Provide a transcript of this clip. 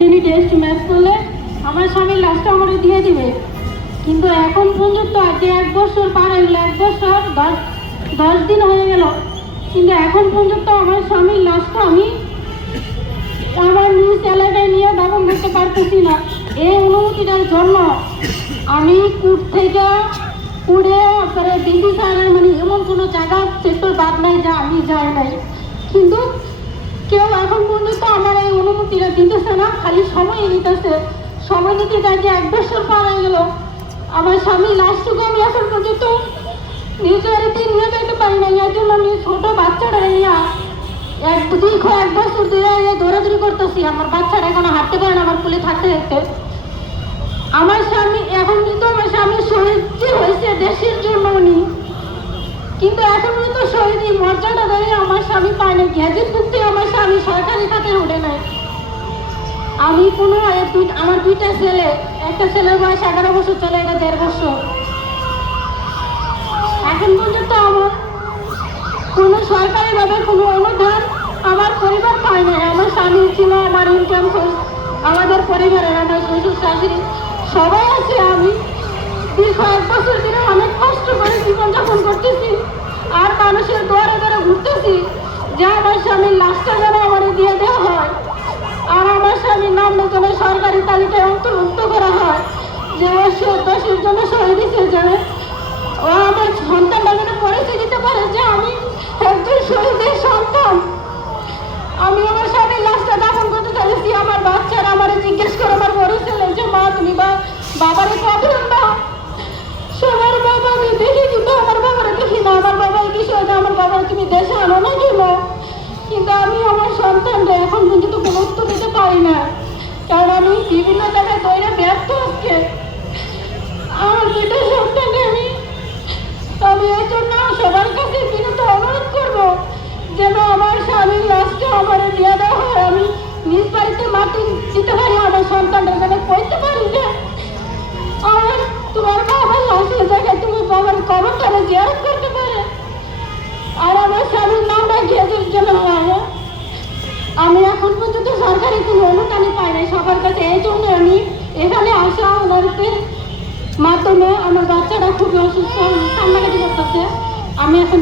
তিনি test match করলে আমার স্বামীর লাশটা আমার দিয়ে দিবে, কিন্তু এখন পর্যন্ত আজকে 1 বছর পার হয়ে গেল, 1 বছর 10 দিন হয়ে গেল, কিন্তু এখন পর্যন্ত আমার স্বামীর লাশটা আমি আমার নিজ এলাকায় নিয়ে দাফন করতে পারতেছি না। এই অনুমতিটার জন্য আমি কুট থেকে কুড়ে পরে ডিসি সাহেবের মানে এমন কোনো জায়গা সেক্টর বাদ নাই যা আমি যাই নাই, কিন্তু কেউ এখন পর্যন্ত আমার এই অনুমতিটা দিতেছে না, খালি সময় নিতেছে। সময় নিতে যাইতে 1 বছর পার হয়ে গেল, আমার স্বামীর লাশটুকু আমি এখন পর্যন্ত নিজের নিয়ে যেতে পারি না। এর জন্য আমি ছোট বাচ্চাটা নিয়ে 1 বছর ধরে দৌড়াদৌড়ি করতেছি। আমার বাচ্চাটা এখনো হাঁটতে পারে না আমার কোলে থাকতে থাকতে। আমার স্বামী এখন কিন্তু আমার স্বামী শহীদ হয়েছে দেশের জন্য উনি, কিন্তু এখন কিন্তু শহীদ মর্যাদা ধরে আমার স্বামী পায় না। গ্যাজেট বুঝতে আমার স্বামী সরকারি খাতে উঠে নাই। আমি কোনো আমার 2টা ছেলে, একটা ছেলের বয়স 11 বছর, চলে এটা 1.5 বছর। এখন পর্যন্ত আমার কোনো সরকারিভাবে কোনো অনুদান আমার পরিবার পায় না। আমার স্বামী ছিল আমার ইনকাম সোর্স, আমাদের পরিবারের আমার শ্বশুর শাশুড়ি সবাই আছে। আমি দীর্ঘ 1 বছর ধরে অনেক কষ্ট করে জীবনযাপন করতেছি, আর মানুষের দোয়ারে দোয়ারে ঘুরতেছি যে আমার স্বামীর লাশটা যেন আমার দিয়ে দেওয়া হয়, আর আমার স্বামীর নাম যেন সরকারি তালিকায় অন্তর্ভুক্ত করা হয়, যে দেশের জন্য শহীদ হিসেবে ও আমার সন্তানটা যেন পরিচয় দিতে পারে যে আমি একজন শহীদের সন্তান। আমি আমার স্বামীর লাশটা দাফন করতে চাইছি। আমার বাচ্চারা আমার জিজ্ঞেস করে, আমার বড় ছেলে, যে মা তুমি বাবারে কবে আনবা? সবার বাবা আমি দেখি, কিন্তু আমার বাবারা দেখি না। আমার বাবার কিছু হয়েছে, আমার বাবা তুমি দেশে আনো না কেন? কিন্তু আমি আমার সন্তানরা এখন পর্যন্ত কোনো উত্তর দিতে পারি না, কারণ আমি বিভিন্ন জায়গায় দৌড়ে ব্যর্থ হচ্ছে। আমার 2টা সন্তানকে আমি এই জন্য সবার কাছে বিনীত অনুরোধ করবো যেন আমার স্বামীর লাশটা আমার দিয়ে দেওয়া হয়। আমি নিজ বাড়িতে মাটি দিতে পারি, আমার সন্তানরা যেন কইতে পারি যে আমার তোমার বাবার লাশের জায়গায় তুমি বাবার কবরটা জিয়ারত করতে পারে, আর আমার স্বামীর নামটা গ্যাজেট যেন হয়। আমি এখন পর্যন্ত সরকারি কোনো অনুদানই পাই নাই সবার কাছে। এই জন্য আমি এখানে আসা ওনাদের মাধ্যমে। আমার বাচ্চাটা খুবই অসুস্থ, কান্নাকাটি করতেছে। আমি এখন